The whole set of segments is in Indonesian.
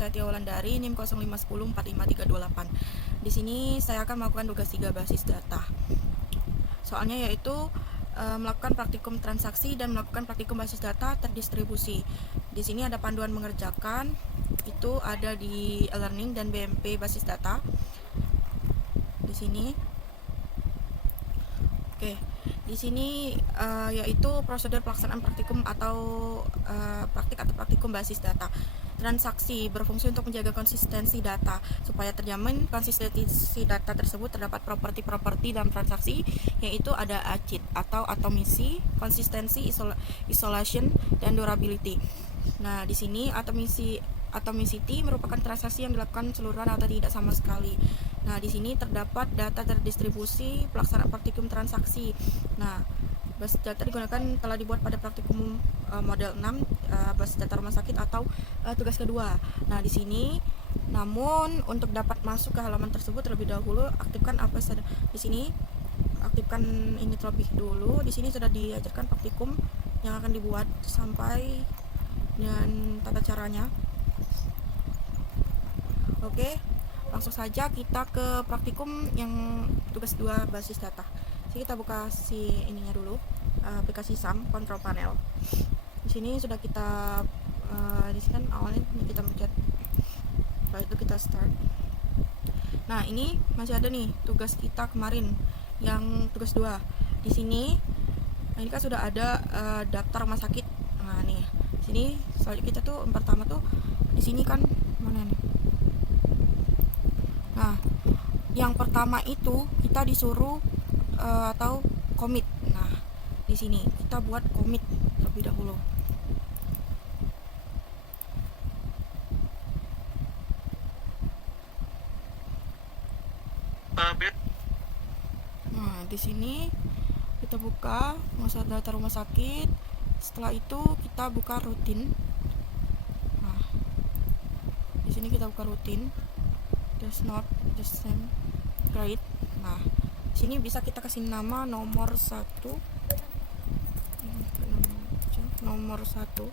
saya Tia Wulandari, NIM 0510455328. Di sini saya akan melakukan tugas 3 basis data. Soalnya yaitu melakukan praktikum transaksi dan melakukan praktikum basis data terdistribusi. Di sini ada panduan mengerjakan, itu ada di e-learning dan BMP basis data. Di sini. Oke. Di sini yaitu prosedur pelaksanaan praktikum atau praktikum basis data. Transaksi berfungsi untuk menjaga konsistensi data supaya terjamin konsistensi data tersebut. Terdapat properti-properti dalam transaksi, yaitu ada ACID atau atomisi, konsistensi, isolation, dan durability. Nah, di sini atomicity merupakan transaksi yang dilakukan seluruhan atau tidak sama sekali. Nah, di sini terdapat data terdistribusi pelaksanaan praktikum transaksi. Nah, basis data digunakan telah dibuat pada praktikum model 6 basis data rumah sakit atau tugas kedua. Nah, di sini namun untuk dapat masuk ke halaman tersebut terlebih dahulu aktifkan apa saja. Di sini aktifkan ini terlebih dulu. Di sini sudah diajarkan praktikum yang akan dibuat sampai dengan tata caranya. Oke, langsung saja kita ke praktikum yang tugas 2 basis data. Jadi kita buka si ininya dulu, aplikasi SAM Control Panel. Di sini sudah kita di sini kan awalnya ini kita mencet. Setelah itu kita start. Nah, ini masih ada nih tugas kita kemarin yang tugas 2. Di sini nah ini kan sudah ada daftar rumah sakit. Nah, nih. Di sini selanjutnya kita tuh yang pertama tuh di sini kan mana nih? Nah, yang pertama itu kita disuruh atau komit. Nah, di sini kita buat komit terlebih dahulu. Nah, di sini kita buka masa data rumah sakit. Setelah itu kita buka rutin. Nah, di sini kita buka rutin. Does not the same grade. Nah, di sini bisa kita kasih nama nomor 1. Nomor 1.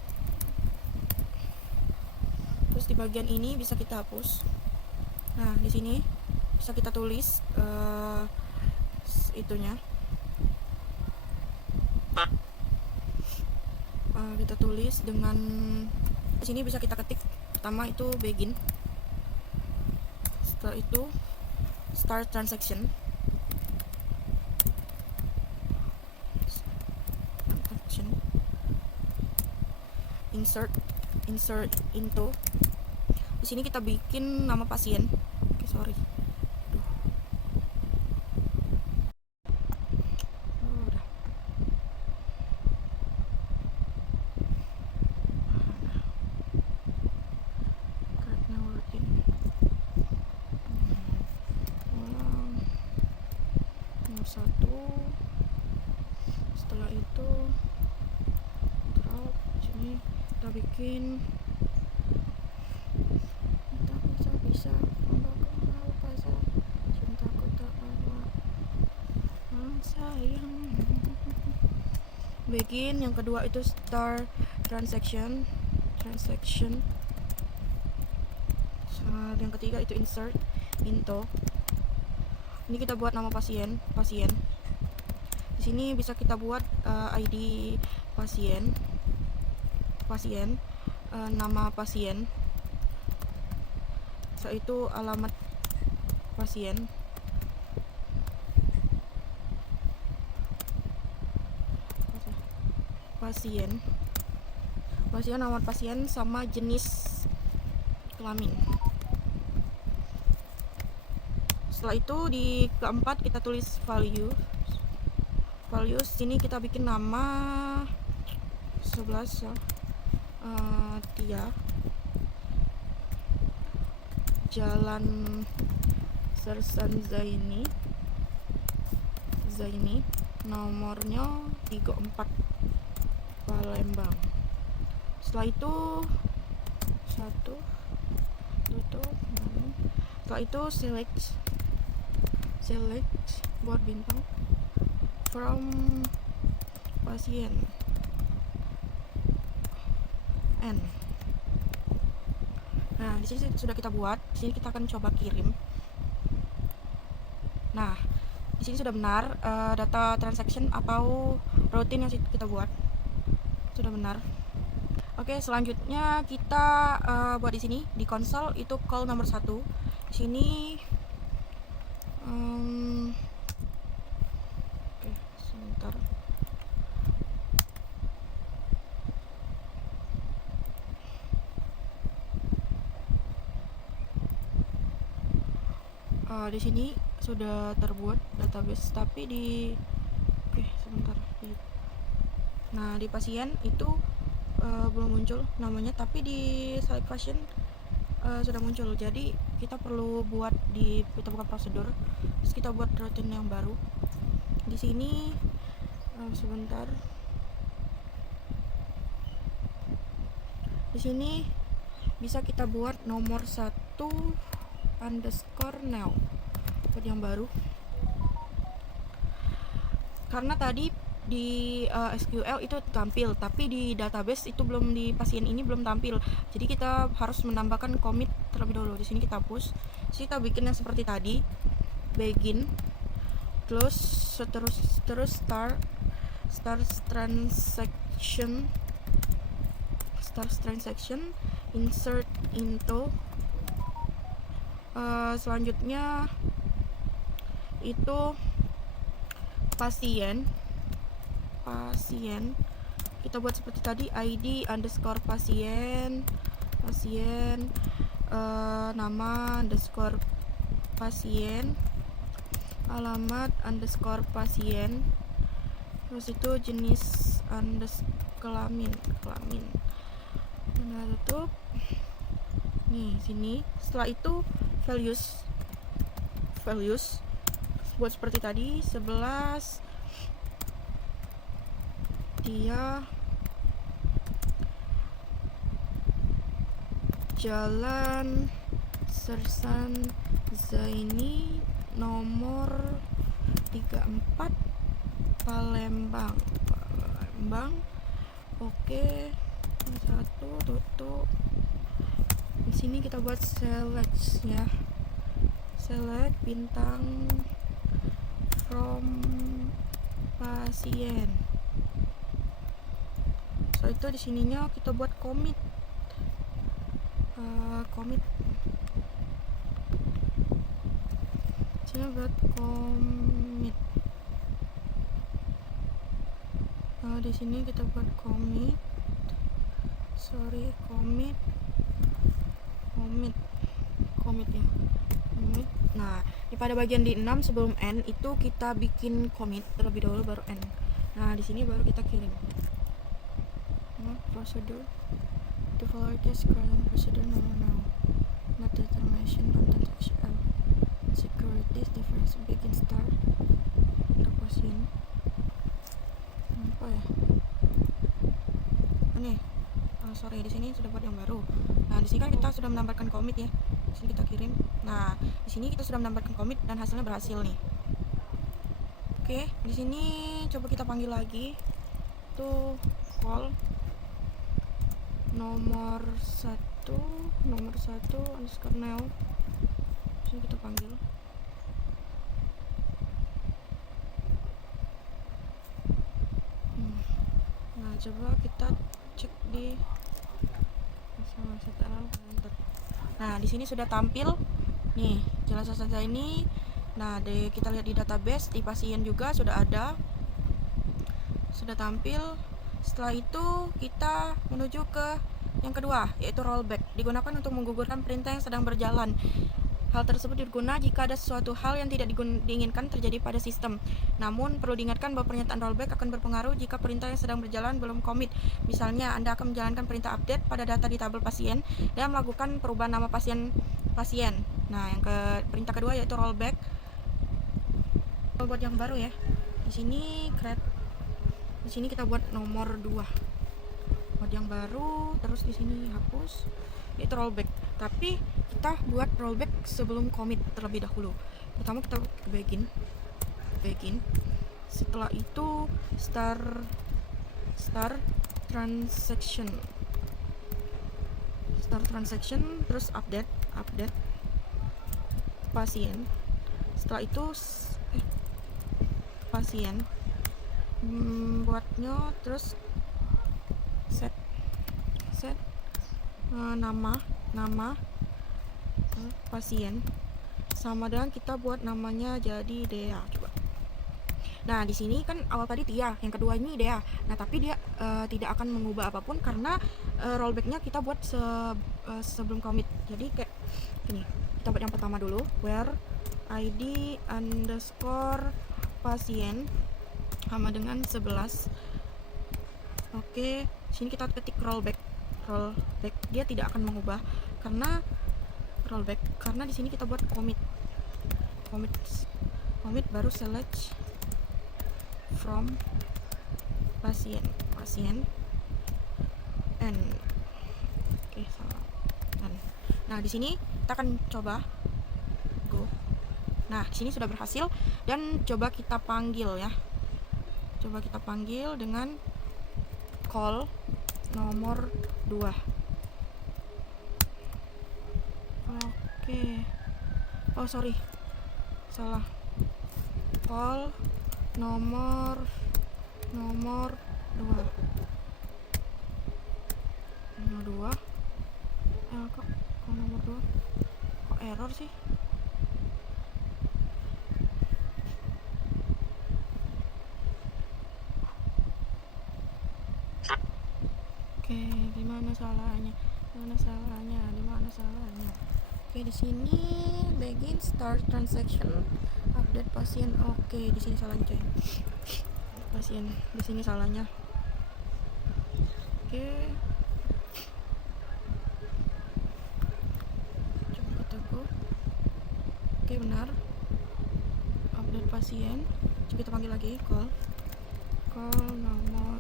Terus di bagian ini bisa kita hapus. Nah, di sini bisa kita tulis itunya. Kita tulis dengan di sini bisa kita ketik pertama itu begin. Setelah itu start transaction. Insert into. Di sini kita bikin nama pasien. Oke, sorry. Udah. Karena working. Nomor 1. Setelah itu drop. Sini kita bikin bisa mau pasar cintaku tak ada sayang. Begin. Yang kedua itu start transaction. Yang ketiga itu insert into. Ini kita buat nama pasien. Di sini bisa kita buat ID pasien, nama pasien. Setelah itu alamat pasien. Alamat pasien sama jenis kelamin. Setelah itu di keempat kita tulis values. Sini kita bikin nama 11 Tia, Jalan Sersan Zaini, nomornya 34 Palembang. Setelah itu setelah itu select buat bintang from pasien N. Nah, Nah, di sini sudah kita buat. Di sini kita akan coba kirim. Nah, di sini sudah benar data transaction atau routine yang kita buat sudah benar. Oke, selanjutnya kita buat di sini di konsol itu call nomor 1. Di sini oke, sebentar. Di sini sudah terbuat database, tapi oke, sebentar. Nah, di pasien itu belum muncul namanya, tapi di select pasien sudah muncul. Jadi kita perlu kita buka prosedur, terus kita buat routine yang baru. Di sini sebentar. Di sini bisa kita buat nomor 1 underscore now buat yang baru, karena tadi di SQL itu tampil, tapi di database itu belum, di pasien ini belum tampil. Jadi kita harus menambahkan commit terlebih dahulu. Di sini kita push. Kita bikin yang seperti tadi, begin, close, terus start transaction, insert into. Selanjutnya itu pasien kita buat seperti tadi, ID underscore pasien, nama underscore pasien, alamat underscore pasien, terus itu jenis kelamin. Nah, tutup. Nih sini. Setelah itu values buat seperti tadi, 11 dia Jalan Sersan Zaini nomor 34 Palembang. Oke, satu tutup. Di sini kita buat select ya, select bintang from pasien. So itu di sininya kita buat commit. Sini buat commit. Di sini kita buat commit. Commit ya. Nah, pada bagian di 6 sebelum end itu kita bikin commit terlebih dahulu, baru end. Nah, di sini baru kita kirim. Procedure to follow this current procedure now. Not determination content SQL. Securities difference begin start. Pasien. Apa ya? Nih. Sorry, di sini sudah buat yang baru. Nah, di sini kan kita sudah menambahkan commit ya. Di sini kita kirim. Nah, di sini kita sudah menambahkan commit dan hasilnya berhasil nih. Oke, di sini coba kita panggil lagi. Tuh call nomor 1 underscore now. Sini kita panggil. Nah, coba kita cek di Nah, di sini sudah tampil nih Jalan Sersan Zaini. Nah, kita lihat di database, di pasien juga sudah ada, sudah tampil. Setelah itu kita menuju ke yang kedua, yaitu rollback. Digunakan untuk menggugurkan perintah yang sedang berjalan. Hal tersebut digunakan jika ada sesuatu hal yang tidak diinginkan terjadi pada sistem. Namun, perlu diingatkan bahwa pernyataan rollback akan berpengaruh jika perintah yang sedang berjalan belum commit. Misalnya, Anda akan menjalankan perintah update pada data di tabel pasien dan melakukan perubahan nama pasien. Nah, perintah kedua yaitu rollback. Buat yang baru ya. Di sini create. Di sini kita buat nomor 2. Buat yang baru, terus di sini hapus, yaitu rollback. Tapi kita buat rollback sebelum commit terlebih dahulu. Pertama kita begin. Setelah itu start transaction. start transaction, terus update pasien. Setelah itu pasien buatnya, terus set nama pasien sama dengan kita buat namanya jadi Dea. Coba. Nah, di sini kan awal tadi Tia, yang kedua ini Dea. Nah, tapi dia tidak akan mengubah apapun karena rollbacknya kita buat sebelum commit. Jadi kayak gini. Kita buat yang pertama dulu, where id underscore pasien sama dengan 11. Oke, sini kita ketik rollback. Dia tidak akan mengubah karena rollback, karena di sini kita buat commit baru select from pasien and salah. Nah, di sini kita akan coba go. Nah, di sini sudah berhasil dan coba kita panggil ya. Coba kita panggil dengan call nomor 2. Oke. Oh, sorry. Salah. Call nomor 2. Kok nomor 2? Kok error sih? Oke, dimana salahnya? Oke, di sini begin start transaction update pasien. Oke, di sini salahnya coy. Pasien, di sini salahnya. Oke. Coba kita go. Oke, benar. Update pasien. Coba kita panggil lagi call nomor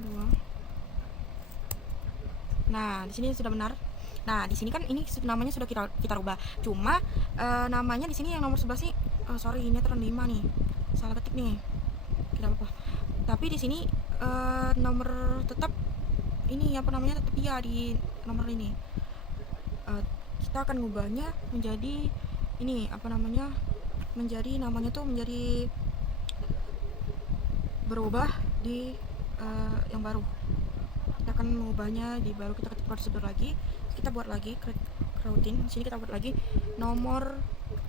2. Nah, di sini sudah benar. Nah, di sini kan ini namanya sudah kita rubah. Cuma namanya di sini yang nomor 11 nih, sorry, ini terlalu 5 nih. Salah ketik nih. Tidak apa-apa. Tapi di sini nomor tetap ini tetap iya di nomor ini. Kita akan ngubahnya menjadi ini menjadi namanya tuh menjadi berubah di yang baru. Kita akan mengubahnya di baru, kita ketik prosedur lagi, kita buat lagi routine. Sini kita buat lagi nomor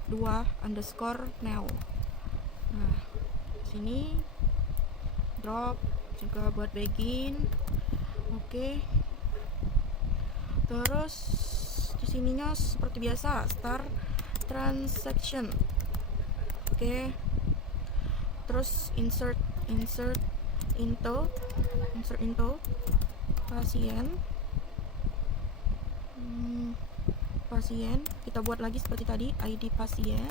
2 underscore now. Nah, sini drop juga buat begin. Oke. Terus di sininya seperti biasa start transaction. Oke. Terus insert into pasien kita buat lagi seperti tadi, ID pasien.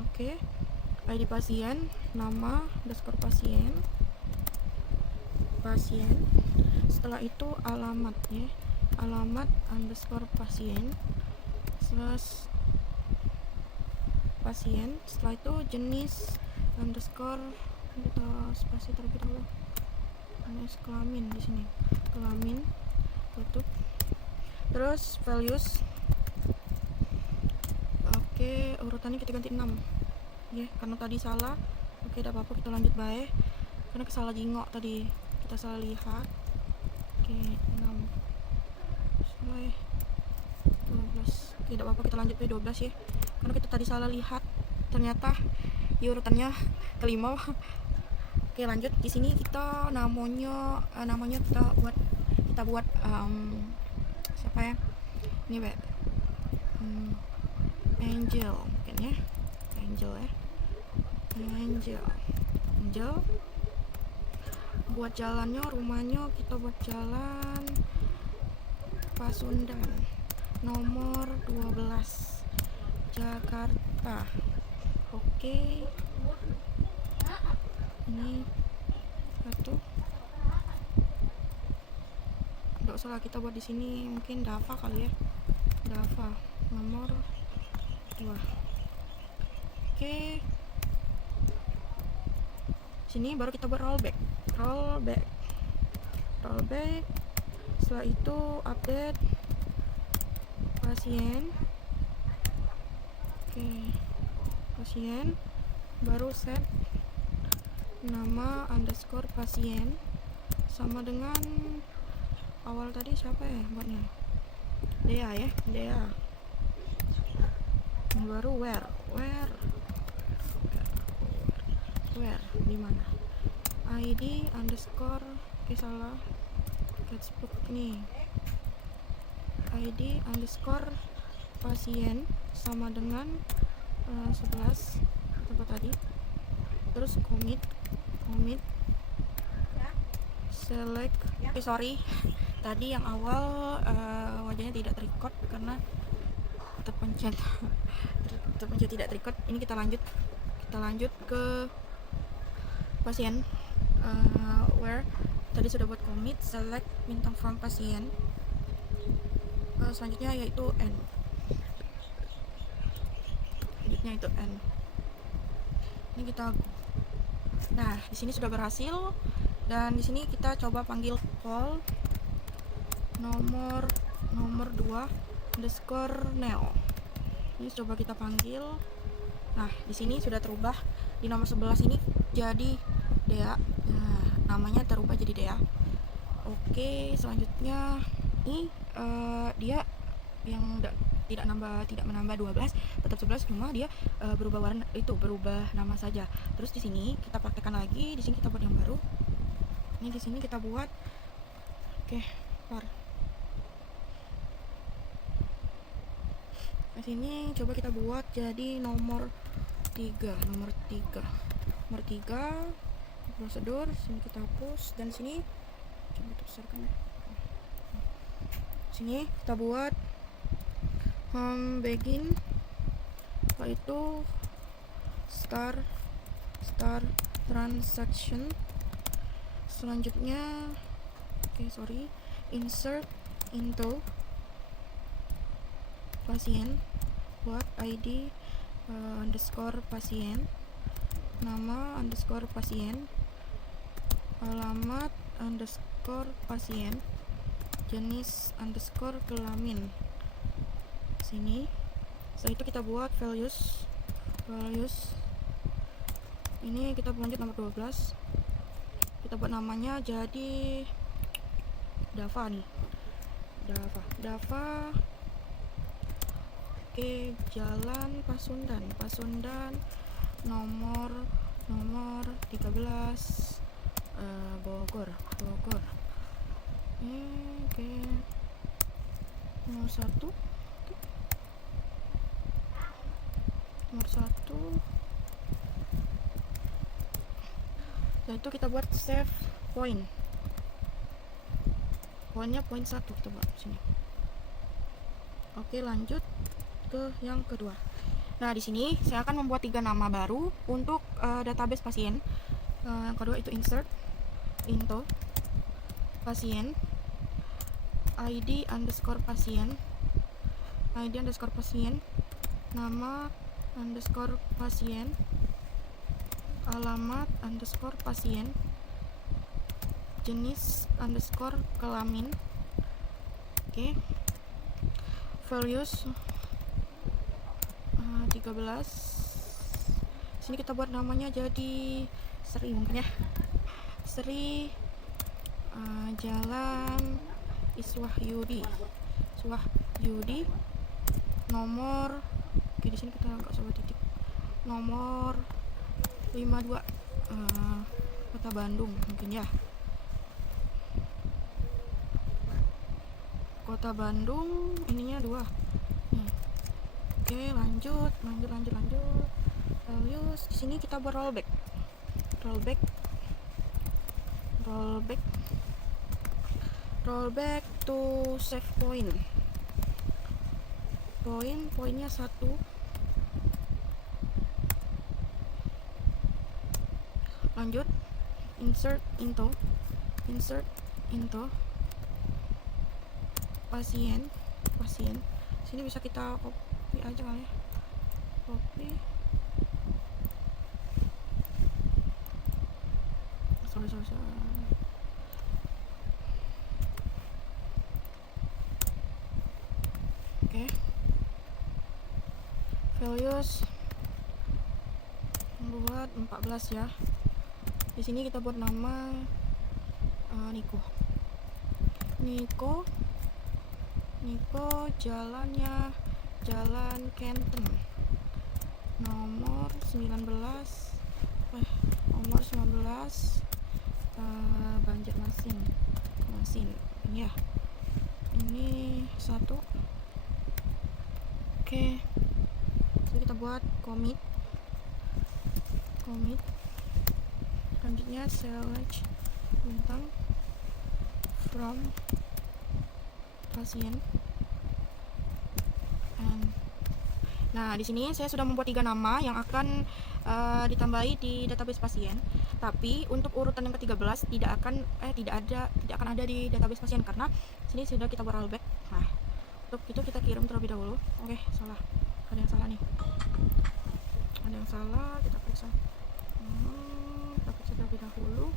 Oke. ID pasien, nama underscore pasien. Setelah itu alamat ya, alamat underscore pasien slash pasien. Setelah itu jenis underscore, kita spasi terlebih dahulu, kelamin di sini, kelamin, tutup. Terus values, oke, urutannya kita ganti 6 ya, karena tadi salah. Oke, tidak apa-apa, kita lanjut baik karena kesalah jingok tadi, kita salah lihat. Oke, 6 selesai 12. Oke, tidak apa-apa, kita lanjut ke 12 ya, karena kita tadi salah lihat, ternyata ya urutannya kelima. Oke, lanjut. Di sini kita namanya kita buat siapa ya? Ini Angel mungkin ya. Angel. Buat jalannya, rumahnya kita buat jalan Pasundan nomor 12 Jakarta. Oke. Ini satu. Nggak usah lah, kita buat di sini mungkin Dava kali ya. Dava nomor 2. Oke. Sini baru kita buat rollback. setelah itu update pasien. Pasien, baru set nama underscore pasien sama dengan awal tadi siapa ya buatnya, Dea ya, Dea. Baru where di mana, ID underscore salah catchbook nih, ID underscore pasien sama dengan 11 tempat tadi. Terus commit select sorry tadi yang awal wajahnya tidak record karena terpencet tidak record. Ini kita lanjut ke pasien, where tadi sudah buat commit select bintang from pasien. Selanjutnya yaitu n. Ini kita, nah di sini sudah berhasil, dan di sini kita coba panggil call nomor 2 underscore neo. Ini coba kita panggil. Nah di sini sudah terubah, di nomor 11 ini jadi Dea. Nah namanya terubah jadi Dea. Oke, selanjutnya ini dia yang tidak menambah 12, tetap 11, cuma dia berubah warna, itu berubah nama saja. Terus di sini kita praktekkan lagi, di sini kita buat yang baru. Ini di sini kita buat di sini coba kita buat jadi nomor 3 prosedur. Sini kita hapus, dan sini coba kita besarkan ya. Sini kita buat begin, yaitu start transaction. Selanjutnya insert into pasien, buat ID underscore pasien, nama underscore pasien, alamat underscore pasien, jenis underscore kelamin. Sini setelah itu kita buat values. Ini kita lanjut nomor 12, kita buat namanya jadi Dava nih, Dava. Oke, Jalan Pasundan nomor 13 Bogor. Oke, nomor 1. Setelah itu kita buat save pointnya point 1 kita buat sini. Oke, lanjut ke yang kedua. Nah di sini saya akan membuat 3 nama baru untuk database pasien. Yang kedua itu insert into pasien, ID underscore pasien, nama underscore pasien, alamat underscore pasien, jenis underscore kelamin. Oke, values 13. Sini kita buat namanya jadi Sri mungkin ya, Sri Jalan Iswahyudi nomor, oke di sini kita nggak usah titik, nomor 52 Kota Bandung mungkin ya, Kota Bandung, ininya 2. Oke, lanjut. Values di sini kita buat rollback to save poinnya 1. Lanjut insert into pasien. Sini bisa kita copy aja kali ya, sorry. values buat 14 ya. Di sini kita buat nama Niko. Jalannya Jalan Kenton. Nomor 19. Banjarmasin. Ini ya. Ini 1. Oke. Jadi kita buat commit. Selanjutnya select bintang from pasien. Nah, di sini saya sudah membuat 3 nama yang akan ditambahi di database pasien. Tapi untuk urutan yang ke-13 tidak akan ada di database pasien karena sini sudah kita buat rollback. Nah, untuk itu kita kirim terlebih dahulu. Oke, salah. Ada yang salah nih. Kita periksa. Kita periksa terlebih dahulu.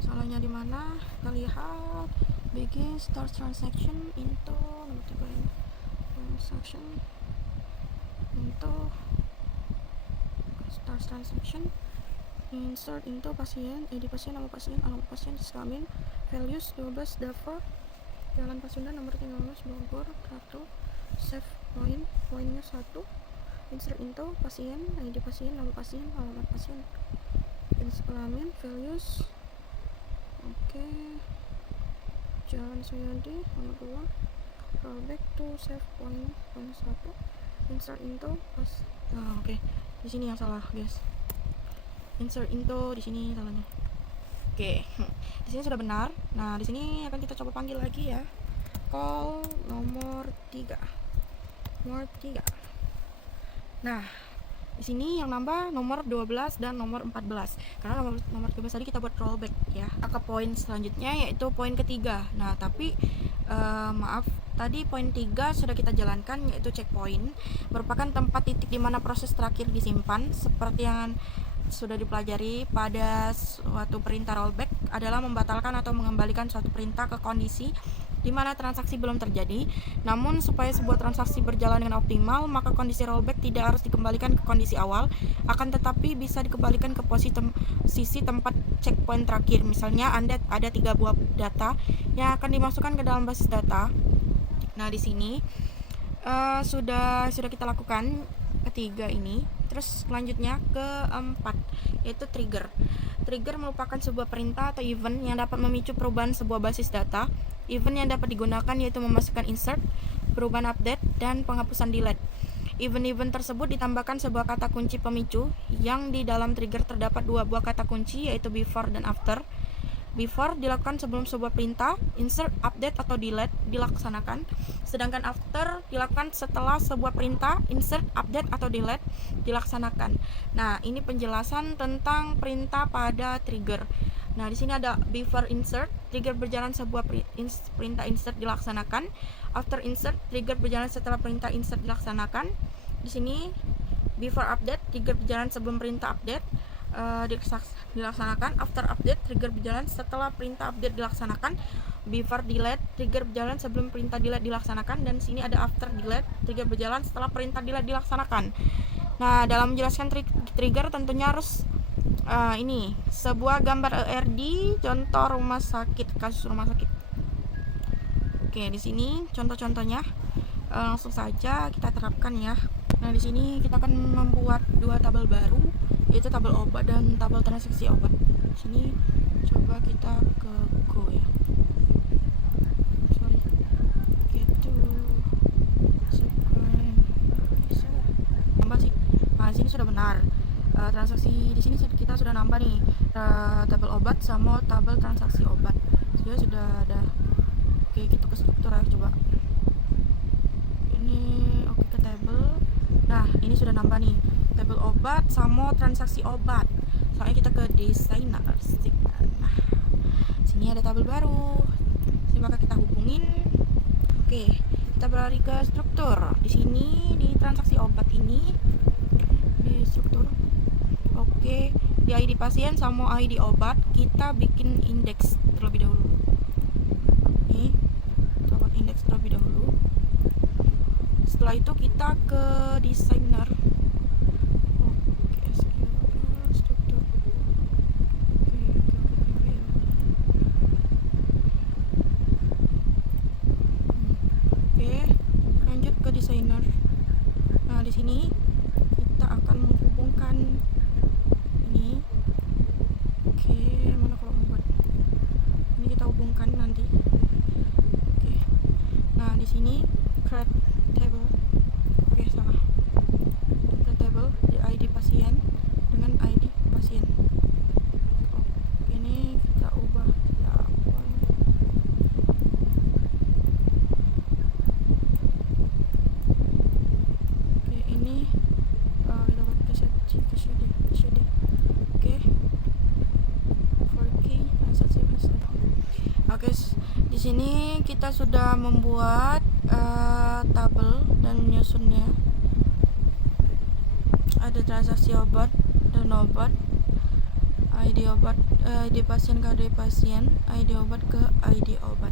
Salahnya di mana? Kita lihat begin start transaction into nomor 3 ini. Transaction into start transaction, insert into pasien, ID pasien, nama pasien, alamat pasien, diskamin, values 12 daftar, jalan Pasundan nomor 13 Bogor 1, save poinnya 1, insert into pasien, ID pasien, nama pasien, alamat pasien, jenis kelamin, values, oke, jalan Suyadi nomor 2, rollback to save point 1, insert into oke. Di sini yang salah, guys. Insert into di sini salahnya. Oke. Di sini sudah benar. Nah, di sini akan kita coba panggil lagi ya. Call nomor 3. Nah, di sini yang nambah nomor 12 dan nomor 14. Karena nomor 13 tadi kita buat rollback ya. Ke poin selanjutnya yaitu poin ketiga. Nah, tapi maaf, tadi poin 3 sudah kita jalankan yaitu checkpoint, merupakan tempat titik di mana proses terakhir disimpan. Seperti yang sudah dipelajari pada suatu perintah rollback adalah membatalkan atau mengembalikan suatu perintah ke kondisi di mana transaksi belum terjadi. Namun supaya sebuah transaksi berjalan dengan optimal, maka kondisi rollback tidak harus dikembalikan ke kondisi awal, akan tetapi bisa dikembalikan ke posisi tempat checkpoint terakhir. Misalnya ada 3 buah data yang akan dimasukkan ke dalam basis data. Nah, di sini sudah kita lakukan ketiga ini. Terus selanjutnya keempat yaitu trigger. Trigger merupakan sebuah perintah atau event yang dapat memicu perubahan sebuah basis data. Event yang dapat digunakan yaitu memasukkan insert, perubahan update, dan penghapusan delete. Event-event tersebut ditambahkan sebuah kata kunci pemicu yang di dalam trigger terdapat 2 buah kata kunci yaitu before dan after. Before dilakukan sebelum sebuah perintah, insert, update, atau delete dilaksanakan. Sedangkan after dilakukan setelah sebuah perintah, insert, update, atau delete dilaksanakan. Nah, ini penjelasan tentang perintah pada trigger. Nah, di sini ada before insert, trigger berjalan sebuah perintah insert dilaksanakan. After insert, trigger berjalan setelah perintah insert dilaksanakan. Di sini before update, trigger berjalan sebelum perintah update dilaksanakan. After update, trigger berjalan setelah perintah update dilaksanakan. Before delete, trigger berjalan sebelum perintah delete dilaksanakan. Dan sini ada after delete, trigger berjalan setelah perintah delete dilaksanakan. Nah, dalam menjelaskan trigger tentunya harus ini sebuah gambar ERD contoh rumah sakit, kasus rumah sakit. Oke, di sini contoh-contohnya langsung saja kita terapkan ya. Nah, di sini kita akan membuat 2 tabel baru, yaitu tabel obat dan tabel transaksi obat. Di sini coba kita ke Go ya. Sorry. Gitu. Nambah sih. Nah, di sini sudah benar. Transaksi di sini kita sudah nambah nih tabel obat sama tabel transaksi obat. Sudah ada. Oke, kita ke struktur ya, coba. Ini oke ke tabel. Nah, ini sudah nambah nih tabel obat sama transaksi obat. Soalnya kita ke desainer. Nah, sini ada tabel baru. Sini bakal kita hubungin. Oke, kita berlari ke struktur. Di sini di transaksi obat ini di struktur. Oke, di ID pasien sama ID obat kita bikin indeks terlebih dahulu. Nih, kita buat indeks terlebih dahulu. Setelah itu kita ke designer. Oke, struktur. Oke, lanjut ke designer. Nah, di sini kita akan menghubungkan ini. Oke, mana kalau membuat ini kita hubungkan nanti. Oke. Nah, di sini create table. Oke, salah. Create table di ID pasien dengan ID pasien. Oke, ini kita ubah siapa. Oke, ini kita buat ke CD. Oke. 4K Oke, di sini kita sudah membuat tabel dan menyusunnya. Ada transaksi obat dan obat, ID obat, ID pasien ke ID pasien, ID obat ke ID obat.